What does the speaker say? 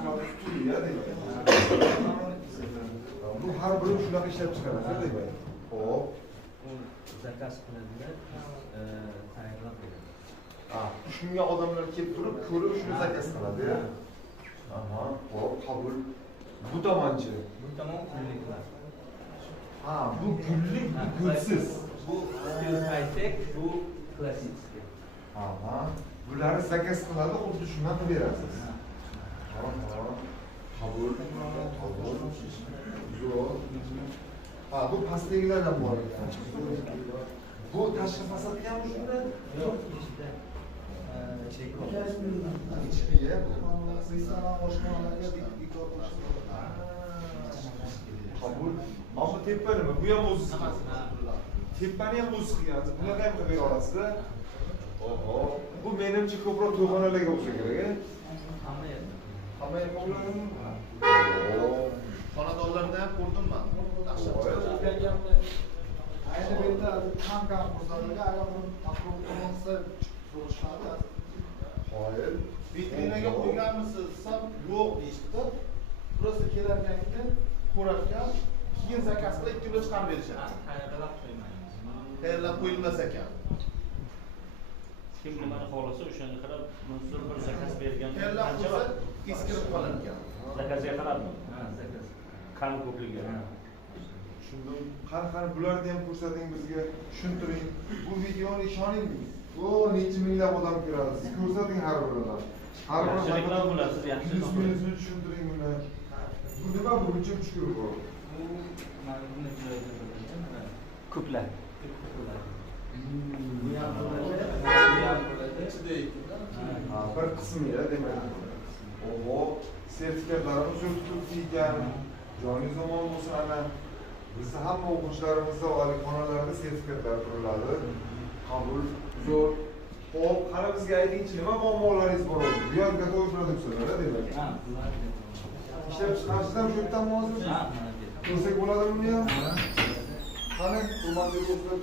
shunaqa tutilya deydi. Bu har biri shunaqa ishlab chiqaradi deydi. Xo'p. Zakaz qiladilar, tayyorlab beradi. Shunga odamlar kelib turib, ko'rib shuni zakaz qiladi. Aha, xo'p, qabul. Bu tomonchi. Bu tomon pulliklar. Bu pullik, bu pulsiz. Bu high-tech, bu klassik. Bularni zakaz qiladi, xuddi shundan qilib berasiz. Qabul. Zo'r. Bu pastdagilar ham bor ekan. Bu tashqi fasadga ham shunda? Yo'q, ichida. Ichkiga bu. Qabul. Mana bu tepa nima? Bu ham o'zi. Tepani ham o'zi qilgansiz. Bunaqa ham qilib berasizda. Oho. Bu menimcha ko'proq to'g'onalarga bo'lsa kerak-a? Hamma ham bo'ladimi? Xonadonlarda ham ko'rdimmi? Ayni bu yerda kam kurslarga agar uni taqdim qilmoqsa so'rashadi. Qoyil. Vitrinaga qo'yganmisiz? Desam, yo'q deyishdi. Просто kelarkanida ko'rarkan, keyin zakaz qilib 2 kilo chiqarib berishadi. Tayyorlab qo'ymaymiz. Tayyorlab qo'yilmas ekan. Kim nimani xohlasa o'shanga qarab mazkur bir zakaz bergan. Tayyorlab qo'ysa eskirib qolar ekan. Zakazga qaradimi? Zakaz. Qani ko'pligi. Tushundim. Qani bularni ham ko'rsating bizga, tushuntiring. Bu videoni ishoning. Necha minglab odam ko'radi. Siz ko'rsating har biridan. Har biri Yaxshiliklar bo'lasiz, yaxshi. Yuzini tushuntiring buni. Bu nima bu bichim chuqur bu? Bu mana buni joyida bo'ladi. Ko'plar. Bu ham bo'ladi. Bir qismiga demak. Oho, sertifikatlarimiz yo'q ekan. Joningiz omon bo'lsin ana. Bizda hamma o'quvchilarimizda oliyxonalarda sertifikatlar turiladi. Qabul zo'r. Xo'p, qani bizga aytingchi, nima muammolaringiz bor o'zi? Bu yerga to'y produksiyalar demak. Ishlab chiqarishdan shu yerdan hozir? Ko'rsak bo'ladimi buni ham? Qani, hurmatli do'stlar,